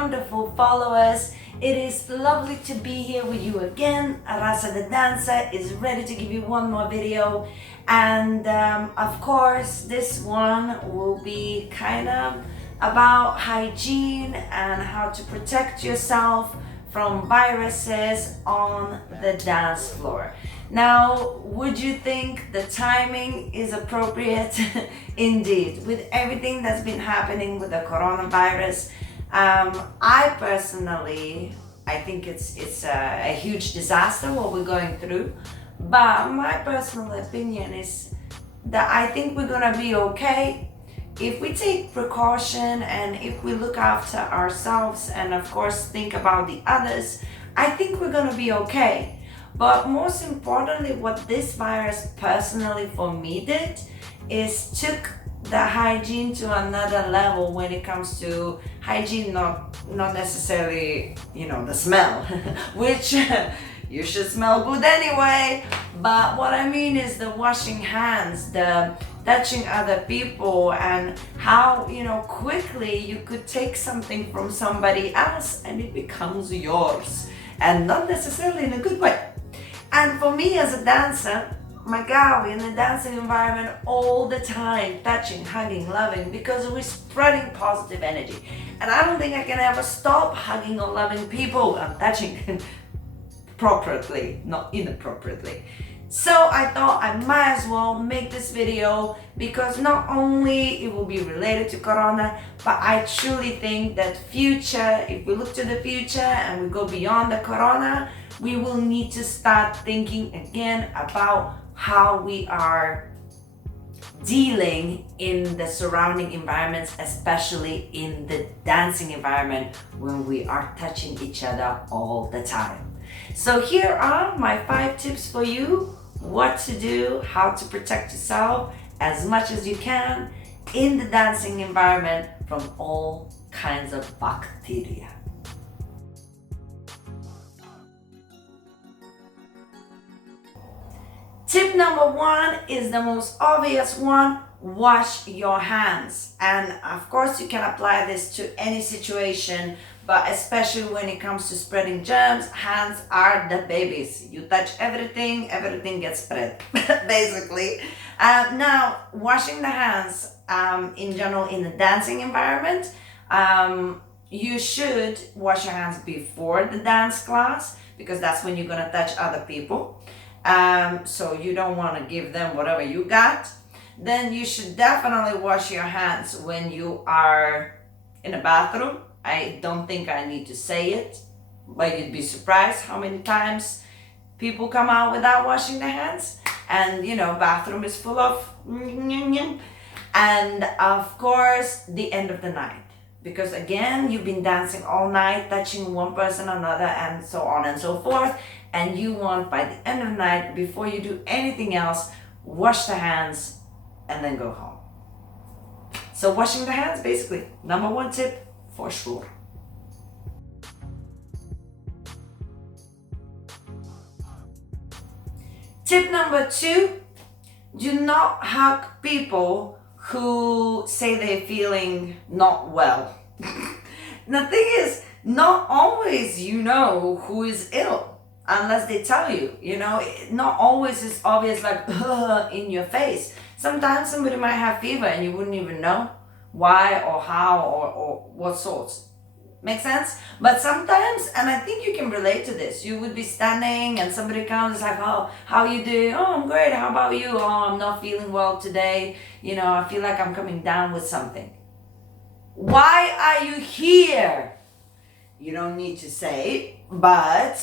wonderful followers. It is lovely to be here with you again. Rasa the dancer is ready to give you one more video, and of course this one will be kind of about hygiene and how to protect yourself from viruses on the dance floor. Now, would you think the timing is appropriate? Indeed, with everything that's been happening with the coronavirus, I personally, I think it's a huge disaster what we're going through. But my personal opinion is that I think we're gonna be okay if we take precaution and if we look after ourselves and of course think about the others. I think we're gonna be okay. But most importantly, what this virus personally for me did is took the hygiene to another level when it comes to hygiene, not necessarily, the smell, which you should smell good anyway. But what I mean is the washing hands, the touching other people, and how, quickly you could take something from somebody else and it becomes yours, and not necessarily in a good way. And for me as a dancer, my God, we're in the dancing environment all the time, touching, hugging, loving, because we're spreading positive energy. And I don't think I can ever stop hugging or loving people and touching appropriately, not inappropriately. So I thought I might as well make this video because not only it will be related to Corona, but I truly think that if we look to the future and we go beyond the Corona, we will need to start thinking again about how we are dealing in the surrounding environments, especially in the dancing environment when we are touching each other all the time. So here are my 5 tips for you, what to do, how to protect yourself as much as you can in the dancing environment from all kinds of bacteria. Tip number 1 is the most obvious one: wash your hands. And of course you can apply this to any situation, but especially when it comes to spreading germs, hands are the babies. You touch everything, everything gets spread, basically. Now, washing the hands in general in the dancing environment, you should wash your hands before the dance class, because that's when you're gonna touch other people. So you don't want to give them whatever you got. Then you should definitely wash your hands when you are in a bathroom. I don't think I need to say it, but you'd be surprised how many times people come out without washing their hands. And bathroom is full of and of course the end of the night, because again, you've been dancing all night, touching one person another, and so on and so forth. And you want, by the end of the night, before you do anything else, wash the hands and then go home. So washing the hands, basically, number 1 tip for sure. Tip number 2, do not hug people who say they're feeling not well. The thing is, not always who is ill, unless they tell you, not always is obvious, like in your face. Sometimes somebody might have fever and you wouldn't even know why or how or what sorts. Make sense? But sometimes, and I think you can relate to this, you would be standing and somebody comes like, oh, how you doing? Oh, I'm great. How about you? Oh, I'm not feeling well today. I feel like I'm coming down with something. Why are you here? You don't need to say, but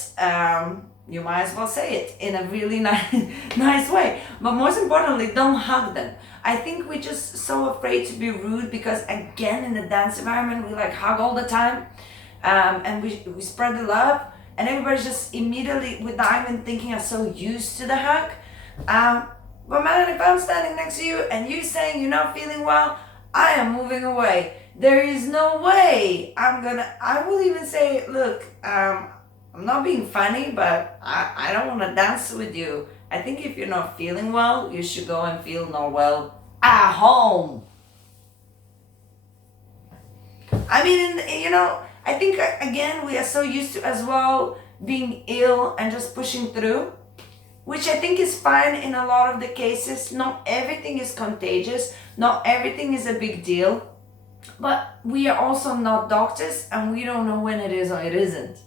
you might as well say it in a really nice way. But most importantly, don't hug them. I think we're just so afraid to be rude because, again, in the dance environment, we hug all the time, and we spread the love, and everybody's just immediately, without even thinking, are so used to the hug. But man, if I'm standing next to you and you saying you're not feeling well, I am moving away. There is no way I will even say, look, I'm not being funny, but I don't want to dance with you. I think if you're not feeling well, you should go and feel not well at home. I mean, I think, again, we are so used to as well being ill and just pushing through, which I think is fine in a lot of the cases. Not everything is contagious, not everything is a big deal, but we are also not doctors and we don't know when it is or it isn't.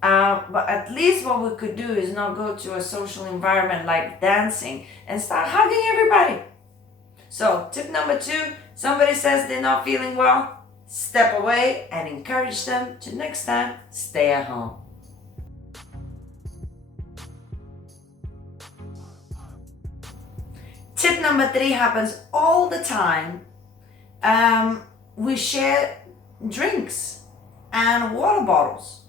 But at least what we could do is not go to a social environment like dancing and start hugging everybody. So tip number 2, somebody says they're not feeling well, step away and encourage them to next time stay at home. Tip number 3 happens all the time. We share drinks and water bottles,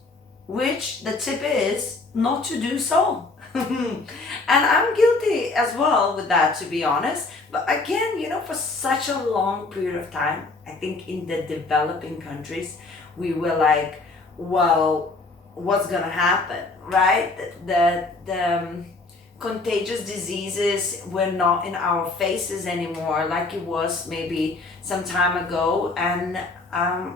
which the tip is not to do so. And I'm guilty as well with that, to be honest. But again, for such a long period of time, I think in the developing countries, we were like, well, what's gonna happen, right? The contagious diseases were not in our faces anymore like it was maybe some time ago, and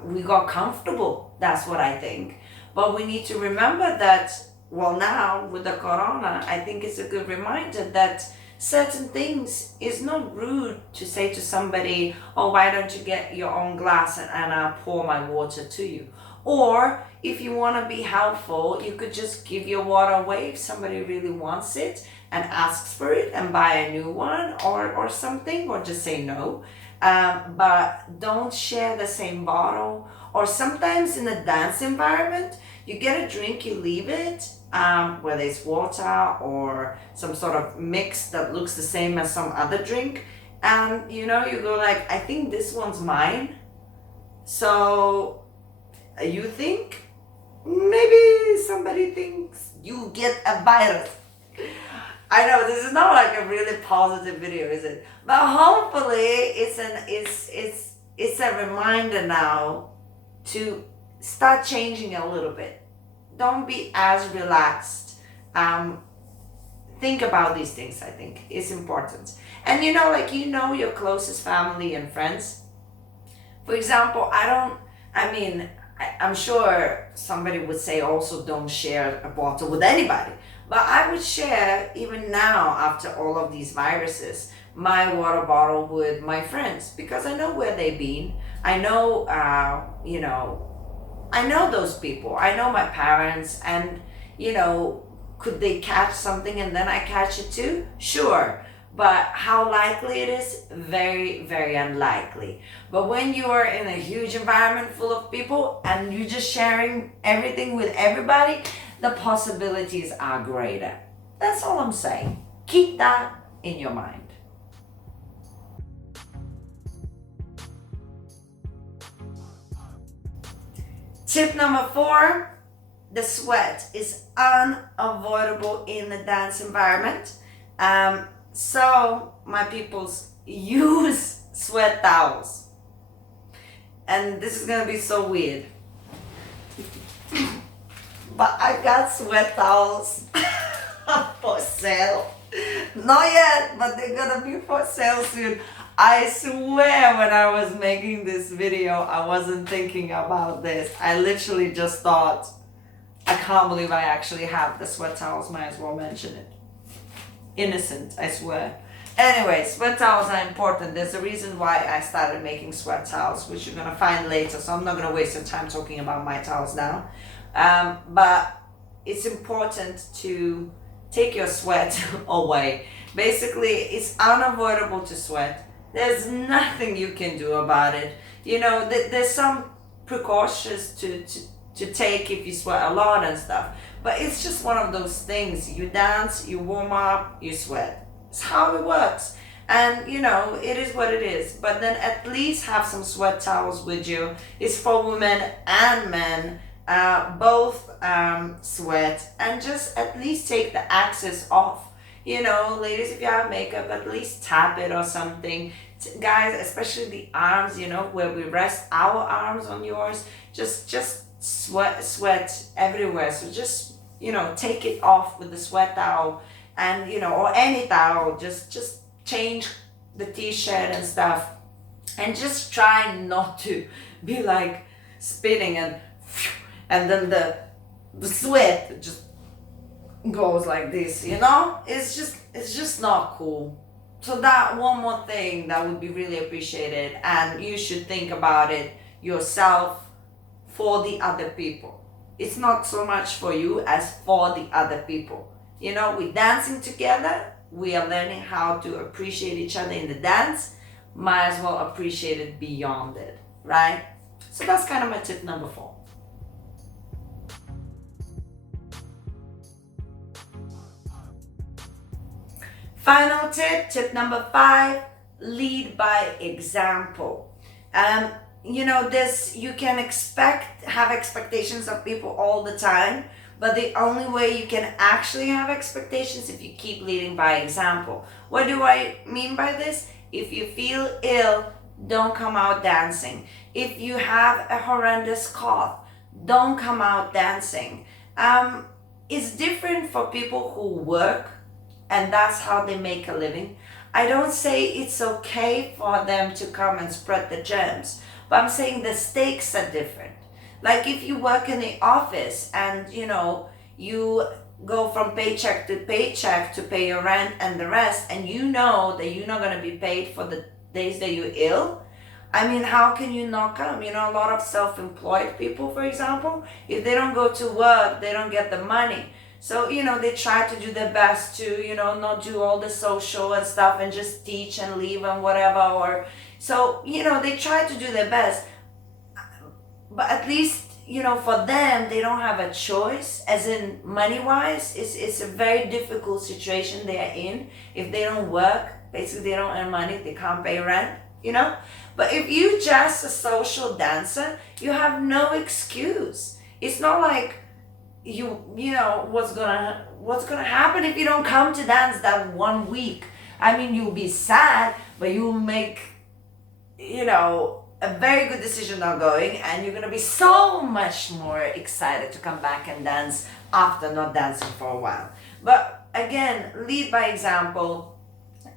we got comfortable. That's what I think. But we need to remember that, well, now with the corona, I think it's a good reminder that certain things is not rude to say to somebody, oh, why don't you get your own glass and I'll pour my water to you. Or if you want to be helpful, you could just give your water away if somebody really wants it and asks for it, and buy a new one or something, or just say no. But don't share the same bottle. Or sometimes in a dance environment, you get a drink, you leave it, whether it's water or some sort of mix that looks the same as some other drink, and you go like, I think this one's mine. So you think maybe somebody thinks you get a virus. I know this is not like a really positive video, is it? But hopefully it's a reminder now to start changing a little bit. Don't be as relaxed. Think about these things. I think it's important. And your closest family and friends. For example, I'm sure somebody would say also don't share a bottle with anybody. But I would share, even now after all of these viruses, my water bottle with my friends, because I know where they've been. I know, I know those people. I know my parents, and could they catch something and then I catch it too? Sure. But how likely it is? Very, very unlikely. But when you are in a huge environment full of people and you're just sharing everything with everybody, the possibilities are greater. That's all I'm saying. Keep that in your mind. Tip number 4, the sweat is unavoidable in the dance environment. So my peoples, use sweat towels. And this is gonna be so weird, but I got sweat towels for sale. Not yet, but they're gonna be for sale soon. I swear when I was making this video, I wasn't thinking about this. I literally just thought, I can't believe I actually have the sweat towels, might as well mention it. Innocent, I swear. Anyway, sweat towels are important. There's a reason why I started making sweat towels, which you're gonna find later, so I'm not gonna waste your time talking about my towels now. But it's important to take your sweat away. Basically, it's unavoidable to sweat. There's nothing you can do about it. There's some precautions to take if you sweat a lot and stuff. But it's just one of those things. You dance, you warm up, you sweat. It's how it works. And it is what it is. But then at least have some sweat towels with you. It's for women and men. Both sweat, and just at least take the excess off. Ladies, if you have makeup, at least tap it or something. Guys, especially the arms, where we rest our arms on yours, just sweat everywhere. So just, take it off with the sweat towel, and, or any towel, just change the t-shirt and stuff, and just try not to be like spinning and and then the sweat just goes like this, you know? It's just not cool. So that one more thing that would be really appreciated, and you should think about it yourself for the other people. It's not so much for you as for the other people. You know, we're dancing together, we are learning how to appreciate each other in the dance, might as well appreciate it beyond it, right? So that's kind of my tip number 4. Final tip, tip number 5, lead by example. You know, this, you can have expectations of people all the time, but the only way you can actually have expectations if you keep leading by example. What do I mean by this? If you feel ill, don't come out dancing. If you have a horrendous cough, don't come out dancing. It's different for people who work and that's how they make a living. I don't say it's okay for them to come and spread the germs, but I'm saying the stakes are different. Like if you work in the office and you know, you go from paycheck to paycheck to pay your rent and the rest, and you know that you're not going to be paid for the days that you're ill, I mean, how can you not come? You know, a lot of self-employed people, for example, if they don't go to work, they don't get the money. So, you know, they try to do their best to, you know, not do all the social and stuff and just teach and leave and whatever. Or so, you know, they try to do their best. But at least, you know, for them, they don't have a choice, as in money-wise. It's a very difficult situation they are in. If they don't work, basically they don't earn money, they can't pay rent, you know. But if you just a social dancer, you have no excuse. It's not like you know what's gonna happen if you don't come to dance that 1 week. I mean, you'll be sad, but you'll make, you know, a very good decision not going, and you're gonna be so much more excited to come back and dance after not dancing for a while. But again, lead by example.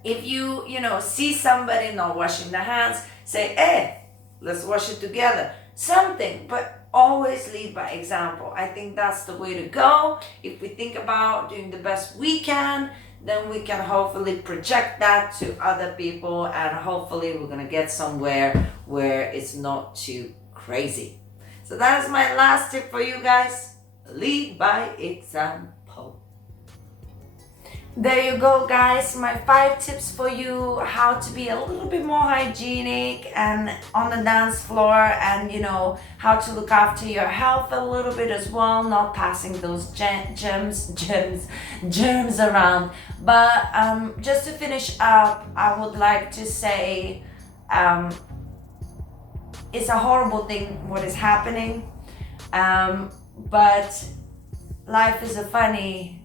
If you know, see somebody not washing their hands, say, hey, let's wash it together. Something, but always lead by example. I think that's the way to go. If we think about doing the best we can, then we can hopefully project that to other people, and hopefully we're gonna get somewhere where it's not too crazy. So that is my last tip for you guys. Lead by example. There you go, guys, my 5 tips for you how to be a little bit more hygienic and on the dance floor, and you know, how to look after your health a little bit as well, not passing those germs around. But just to finish up, I would like to say it's a horrible thing what is happening, but life is a funny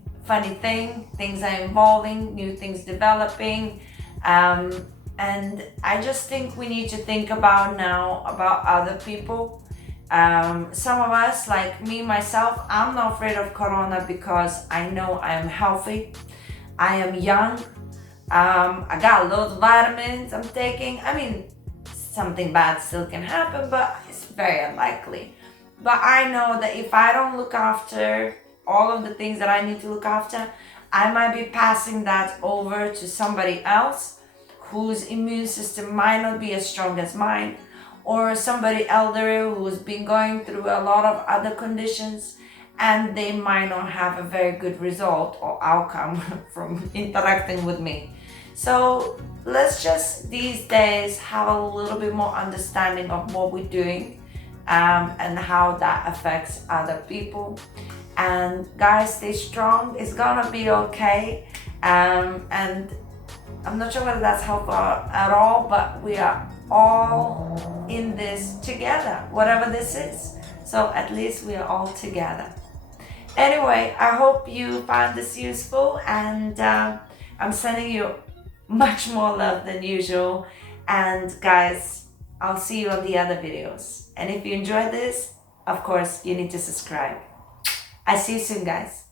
thing. Things are evolving, new things developing, and I just think we need to think about now about other people. Some of us, like me myself, I'm not afraid of corona because I know I am healthy, I am young, I got loads of vitamins I'm taking. I mean, something bad still can happen, but it's very unlikely. But I know that if I don't look after all of the things that I need to look after, I might be passing that over to somebody else whose immune system might not be as strong as mine, or somebody elderly who's been going through a lot of other conditions, and they might not have a very good result or outcome from interacting with me. So let's just these days have a little bit more understanding of what we're doing, and how that affects other people. And guys, stay strong. It's gonna be okay. And I'm not sure whether that's helpful at all, but we are all in this together, whatever this is. So at least we are all together. Anyway, I hope you found this useful, and I'm sending you much more love than usual. And guys, I'll see you on the other videos. And if you enjoyed this, of course, you need to subscribe. I see you soon, guys.